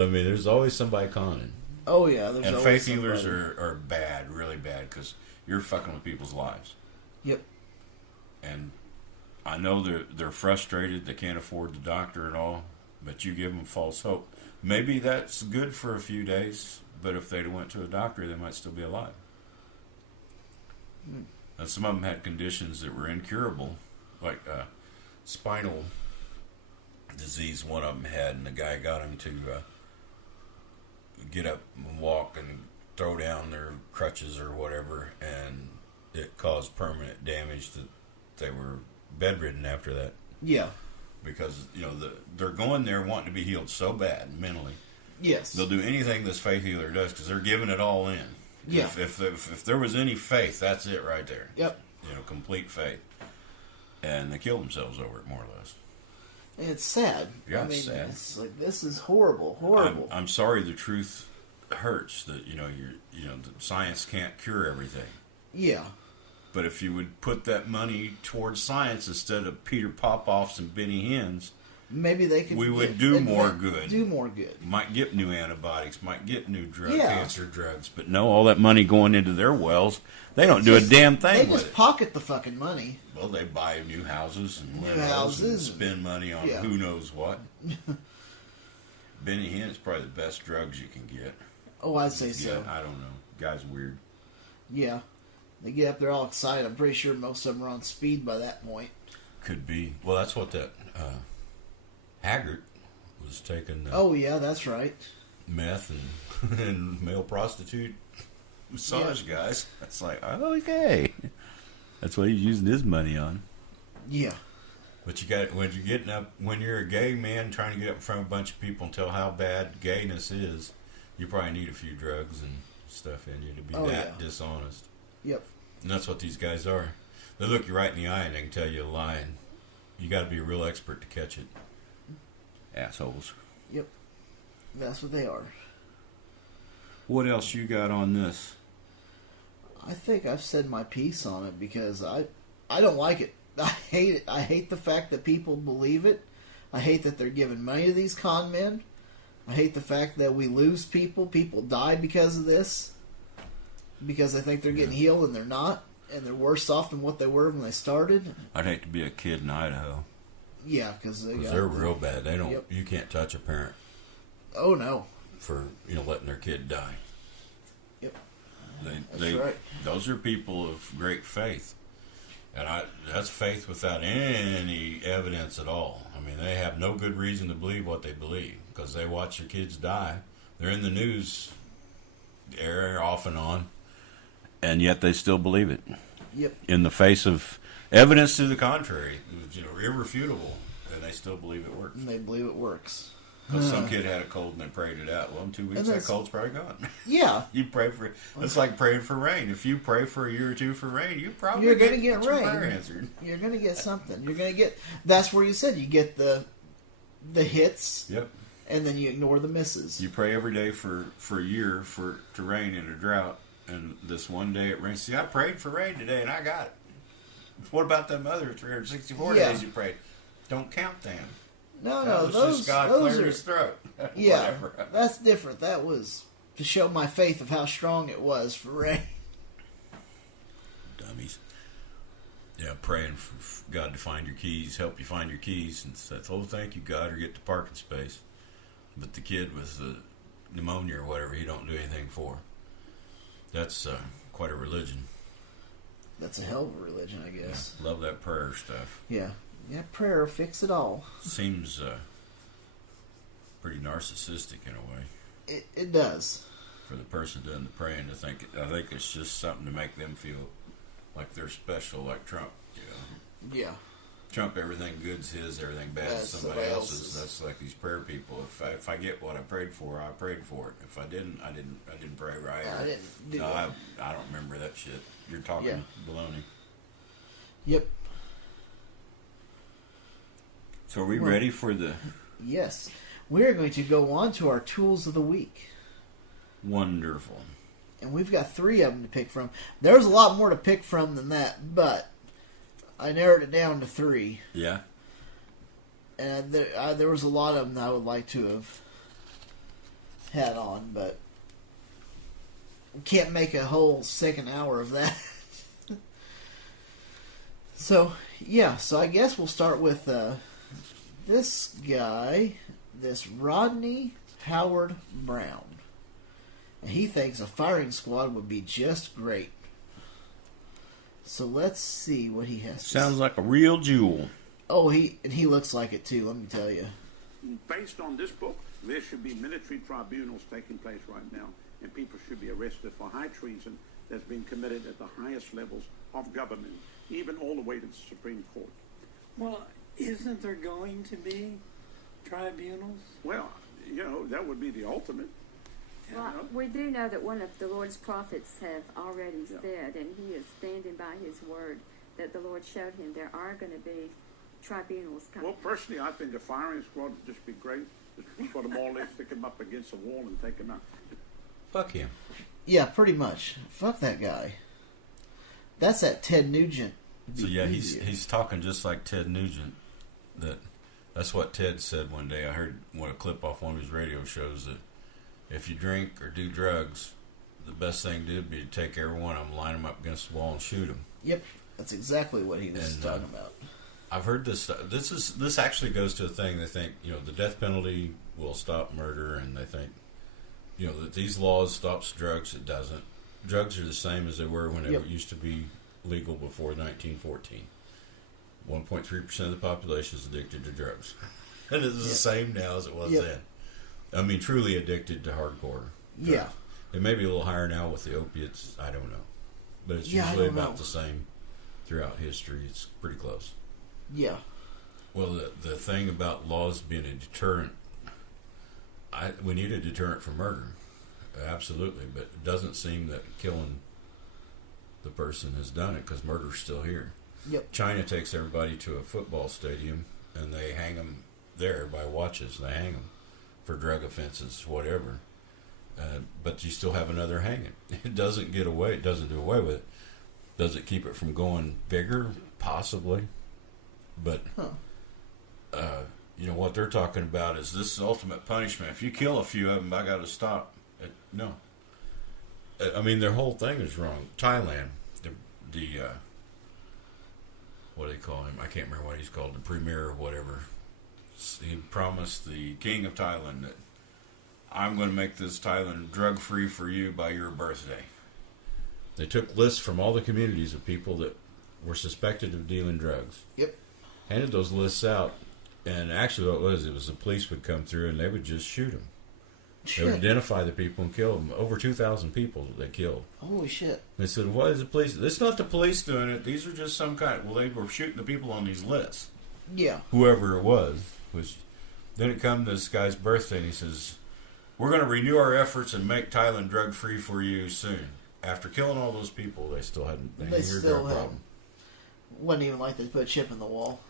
I mean, there's always somebody conning. Oh yeah, there's And always faith healers somebody. are bad, really bad, because you're fucking with people's lives. Yep. And I know they're frustrated, they can't afford the doctor and all, but you give them false hope. Maybe that's good for a few days, but if they'd went to a doctor, they might still be alive. And some of them had conditions that were incurable, like spinal disease. One of them had, and the guy got him to get up and walk and throw down their crutches or whatever, and it caused permanent damage that they were bedridden after that. Yeah. Because they're going there wanting to be healed so bad mentally. Yes. They'll do anything this faith healer does because they're giving it all in. Yeah. If there was any faith, that's it right there. Yep. Complete faith. And they kill themselves over it, more or less. It's sad. Yeah, I mean, it's sad. It's like, this is horrible. I'm sorry the truth hurts. That the science can't cure everything. Yeah. But if you would put that money towards science instead of Peter Popoffs and Benny Hinn's, maybe they could. We would do more good. Do more good. Might get new antibiotics, might get new Yeah. cancer drugs, but no, all that money going into their wells, they don't do a damn thing They with just it. pocket the fucking money. Well, they buy new houses and New limos houses and spend money on yeah. who knows what. Benny Hinn is probably the best drugs you can get. Oh, I'd say so. Yeah, I don't know. Guy's weird. Yeah. They get up there all excited. I'm pretty sure most of them are on speed by that point. Could be. Well, that's what that Haggart was taking. Oh, yeah, that's right. Meth and male prostitute massage guys. That's like, okay. That's what he's using his money on. Yeah. But you got when you're a gay man trying to get up in front of a bunch of people and tell how bad gayness is, you probably need a few drugs and stuff in you to be dishonest. Yep. And that's what these guys are. They look you right in the eye and they can tell you a lie. And you got to be a real expert to catch it. Assholes. Yep. That's what they are. What else you got on this? I think I've said my piece on it because I don't like it. I hate it. I hate the fact that people believe it. I hate that they're giving money to these con men. I hate the fact that we lose people. People die because of this. Because they think they're getting healed and they're not. And they're worse off than what they were when they started. I'd hate to be a kid in Idaho. Yeah, because they're real bad. They don't. Yep. You can't touch a parent. Oh no. For letting their kid die. Yep. That's right. Those are people of great faith, and that's faith without any evidence at all. I mean, they have no good reason to believe what they believe because they watch their kids die. They're in the news, they're off and on, and yet they still believe it. Yep. In the face of evidence to the contrary, irrefutable, and they still believe it works. And they believe it works. Because some kid had a cold and they prayed it out. Well, in 2 weeks, that cold's probably gone. Yeah. You pray for it. It's like praying for rain. If you pray for a year or two for rain, you're going to get rain. Prayer answered. You're going to get something. You're going to get. That's where you said you get the hits. Yep. And then you ignore the misses. You pray every day for a year to rain in a drought, and this one day it rains. See, I prayed for rain today and I got it. What about them other 364 days you prayed? Don't count them. No, those just God cleared his throat. Yeah, Whatever. That's different. That was to show my faith of how strong it was for rain. Dummies. Yeah, praying for God to find your keys, help you find your keys, and say, "Oh, thank you, God," or get the parking space. But the kid with the pneumonia or whatever, he don't do anything for. That's quite a religion. That's a hell of a religion, I guess. Yeah, love that prayer stuff. Yeah, prayer will fix it all. Seems pretty narcissistic in a way. It does. For the person doing the praying, I think it's just something to make them feel like they're special, like Trump. Yeah. Trump, everything good's his, everything bad's somebody else's. That's like these prayer people. If I get what I prayed for, I prayed for it. If I didn't, I didn't pray right. I didn't do that. I don't remember that shit. You're talking baloney. Yep. So are we ready for the... Yes. We're going to go on to our tools of the week. Wonderful. And we've got 3 of them to pick from. There's a lot more to pick from than that, but I narrowed it down to 3. Yeah. And there was a lot of them that I would like to hat on, but we can't make a whole second hour of that. So, yeah, so I guess we'll start with this guy, this Rodney Howard Brown. And he thinks a firing squad would be just great. So let's see what he has to Sounds like a real jewel. Oh, he looks like it too, let me tell you. Based on this book, there should be military tribunals taking place right now, and people should be arrested for high treason that's been committed at the highest levels of government, even all the way to the Supreme Court. Well, isn't there going to be tribunals? Well, that would be the ultimate. Well, we do know that one of the Lord's prophets have already said, and he is standing by his word, that the Lord showed him there are going to be tribunals coming. Well, personally, I think a firing squad would just be great. Just put them all there, stick them up against the wall, and take them out. Fuck him. Yeah, pretty much. Fuck that guy. That's that Ted Nugent. So yeah, he's talking just like Ted Nugent. That's what Ted said one day. I heard a clip off one of his radio shows that if you drink or do drugs, the best thing to do would be to take every one of them, line them up against the wall, and shoot them. Yep, that's exactly what he was talking about. I've heard this. This actually goes to a thing. They think the death penalty will stop murder, and they think that these laws stops drugs. It doesn't. Drugs are the same as they were when it used to be legal before 1914. 1.3% of the population is addicted to drugs, and it's the same now as it was then. I mean, truly addicted to hardcore drugs. Yeah. It may be a little higher now with the opiates. I don't know, but it's usually about the same throughout history. It's pretty close. Yeah. Well, the thing about laws being a deterrent, we need a deterrent for murder, absolutely. But it doesn't seem that killing the person has done it, because murder's still here. Yep. China takes everybody to a football stadium and they hang them there by watches. They hang them for drug offenses, whatever. But you still have another hanging. It doesn't get away. It doesn't do away with it. Does it keep it from going bigger? Possibly. But what they're talking about is this ultimate punishment. If you kill a few of them, I got to stop. No. I mean, their whole thing is wrong. Thailand, the what do they call him? I can't remember what he's called. The premier or whatever. He promised the king of Thailand that I'm going to make this Thailand drug-free for you by your birthday. They took lists from all the communities of people that were suspected of dealing drugs. Yep. Handed those lists out, and actually what it was the police would come through and they would just shoot them. They would identify the people and kill them. Over 2,000 people they killed. Holy shit. They said, what is the police? It's not the police doing it. These are just some kind. Well, they were shooting the people on these lists. Yeah. Whoever it was. Then it come this guy's birthday and he says, we're going to renew our efforts and make Thailand drug-free for you soon. After killing all those people, they still hadn't been here drug problem. Wasn't even like they put a chip in the wall.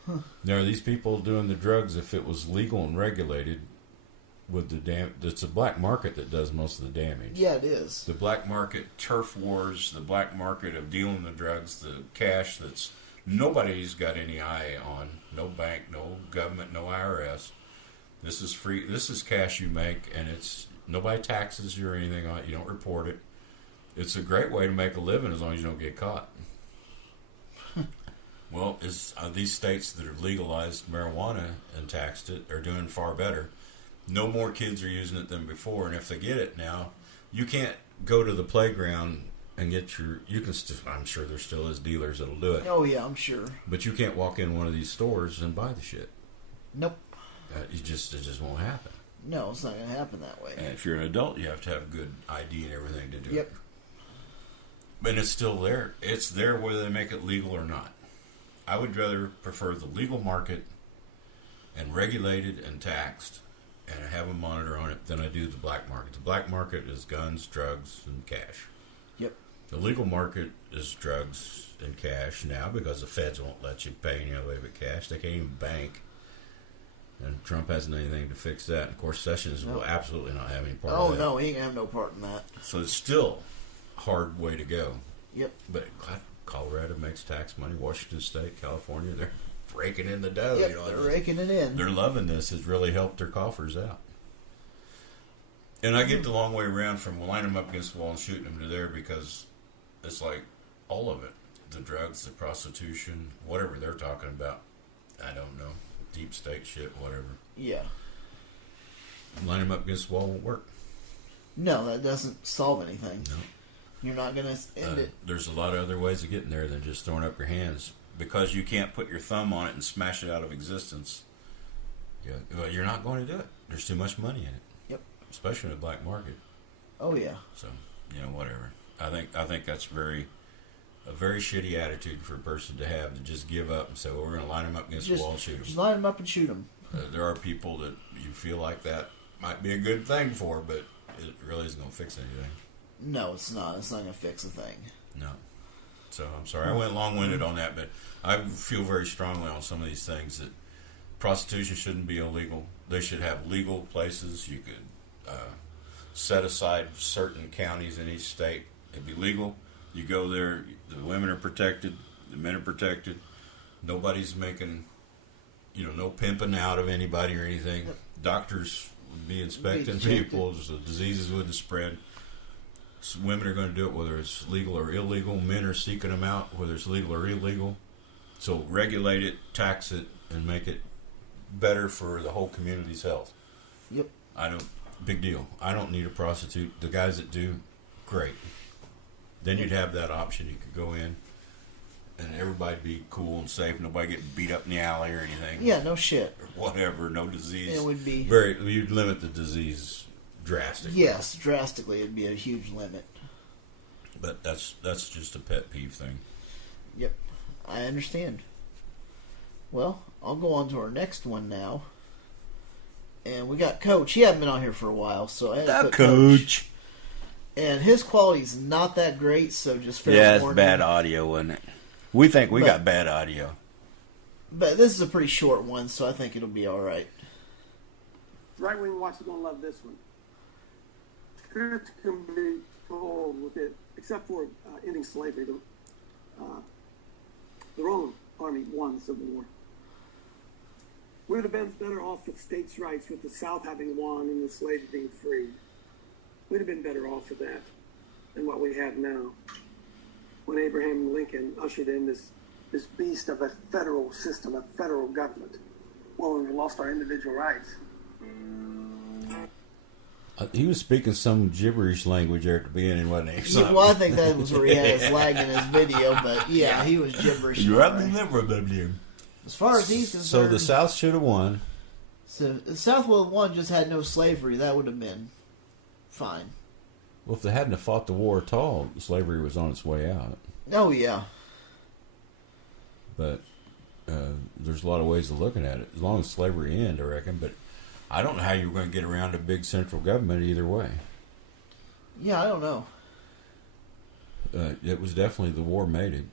Now, are these people doing the drugs, if it was legal and regulated, with it's the black market that does most of the damage. Yeah, it is. The black market, turf wars, the black market of dealing the drugs, the cash that's nobody's got any eye on. No bank, no government, no IRS. This is free. This is cash you make, and it's nobody taxes you or anything on it. You don't report it. It's a great way to make a living as long as you don't get caught. Well, these states that have legalized marijuana and taxed it are doing far better. No more kids are using it than before, and if they get it now, you can't go to the playground and get you can I'm sure there still is dealers that'll do it. Oh yeah, I'm sure. But you can't walk in one of these stores and buy the shit. Nope. It just won't happen. No, it's not going to happen that way. And if you're an adult, you have to have good ID and everything to do Yep. it. But it's still there. It's there whether they make it legal or not. I would rather prefer the legal market and regulated and taxed and have a monitor on it than I do the black market. The black market is guns, drugs, and cash. Yep. The legal market is drugs and cash now because the feds won't let you pay any other way but cash. They can't even bank. And Trump hasn't anything to fix that. Of course, Sessions will absolutely not have any part of that. Oh, no, he ain't have no part in that. So it's still a hard way to go. Yep. But Colorado makes tax money. Washington State, California, they're raking in the dough. Yep, they're raking it in. They're loving this. It's really helped their coffers out. And I get the long way around from lining them up against the wall and shooting them to there because it's like all of it. The drugs, the prostitution, whatever they're talking about. I don't know. Deep state shit, whatever. Yeah. Lining them up against the wall won't work. No, that doesn't solve anything. No. You're not going to end it. There's a lot of other ways of getting there than just throwing up your hands. Because you can't put your thumb on it and smash it out of existence. Yeah, well, you're not going to do it. There's too much money in it. Yep. Especially in the black market. Oh, yeah. So, whatever. I think that's a very shitty attitude for a person to have, to just give up and say, well, we're going to line them up against the wall and shoot Just them. line them up and shoot them. There are people that you feel like that might be a good thing for, but it really isn't going to fix anything. No, it's not. It's not going to fix a thing. No. So, I'm sorry. I went long-winded on that, but I feel very strongly on some of these things that prostitution shouldn't be illegal. They should have legal places. You could set aside certain counties in each state. It'd be legal. You go there, the women are protected, the men are protected. Nobody's making, no pimping out of anybody or anything. Yep. Doctors would be inspecting checked. people so diseases wouldn't spread. So women are going to do it whether it's legal or illegal. Men are seeking them out whether it's legal or illegal. So regulate it, tax it, and make it better for the whole community's health. Yep. Big deal. I don't need a prostitute. The guys that do, great. Then you'd have that option. You could go in and everybody'd be cool and safe. Nobody getting beat up in the alley or anything. Yeah, no shit. Or whatever. No disease. It would be... You'd limit the disease drastically. Yes, drastically. It'd be a huge limit. But that's just a pet peeve thing. Yep. I understand. Well, I'll go on to our next one now. And we got Coach. He hadn't been on here for a while, so I had to put Coach. And his quality's not that great, so just fair warning. It's bad audio, wasn't it? We think we got bad audio. But this is a pretty short one, so I think it'll be alright. Right-wing watchers are going to love this one. Truth can be told with it, except for ending slavery. The Roman army won the Civil War. We would have been better off with states' rights, with the South having won and the slaves being free. We'd have been better off for that than what we have now. When Abraham Lincoln ushered in this beast of a federal system, a federal government, well, we lost our individual rights. He was speaking some gibberish language there at the beginning, wasn't he? Yeah, well, I think that was where he had his lag in his video, but yeah, he was gibberish. As far as he's concerned... So the South should have won. So the South would have won, just had no slavery. That would have been fine. Well, if they hadn't have fought the war at all, slavery was on its way out. Oh, yeah. But there's a lot of ways of looking at it. As long as slavery ended, I reckon. But I don't know how you were going to get around a big central government either way. Yeah, I don't know. It was definitely the war made it.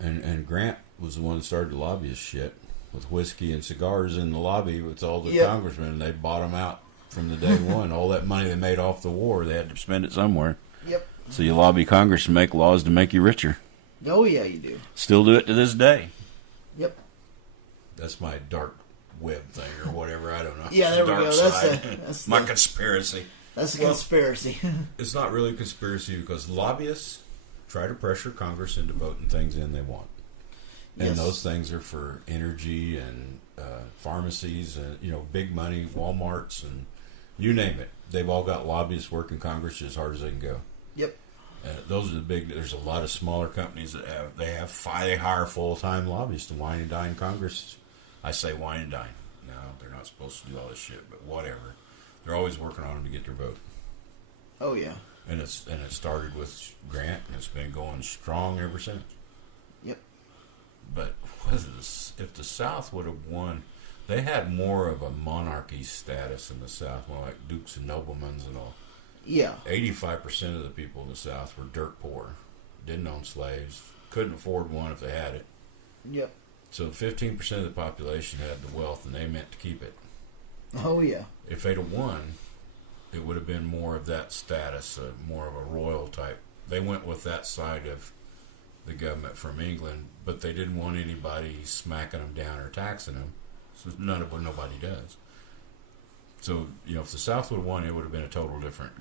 And Grant was the one that started the lobbyist shit with whiskey and cigars in the lobby with all the congressmen. They bought them out from the day one. All that money they made off the war, they had to spend it somewhere. Yep. So you lobby Congress to make laws to make you richer. Oh, yeah, you do. Still do it to this day. Yep. That's my dark web thing or whatever. I don't know. Yeah, there we Dark go. side. That's my conspiracy. That's a conspiracy. It's not really a conspiracy because lobbyists try to pressure Congress into voting things in they want. And Yes. those things are for energy and pharmacies and, big money, Walmarts and you name it. They've all got lobbyists working Congress as hard as they can go. Yep. Those are the big. There's a lot of smaller companies that they hire full-time lobbyists to wine and dine Congress. I say wine and dine. No, they're not supposed to do all this shit, but whatever. They're always working on them to get their vote. Oh, yeah. And it started with Grant, and it's been going strong ever since. Yep. But if the South would have won, they had more of a monarchy status in the South, more like dukes and noblemen and all. Yeah. 85% of the people in the South were dirt poor, didn't own slaves, couldn't afford one if they had it. Yep. So 15% of the population had the wealth, and they meant to keep it. Oh, yeah. If they'd have won, it would have been more of that status, more of a royal type. They went with that side of the government from England, but they didn't want anybody smacking them down or taxing them. So nobody does. So, if the South would have won, it would have been a total different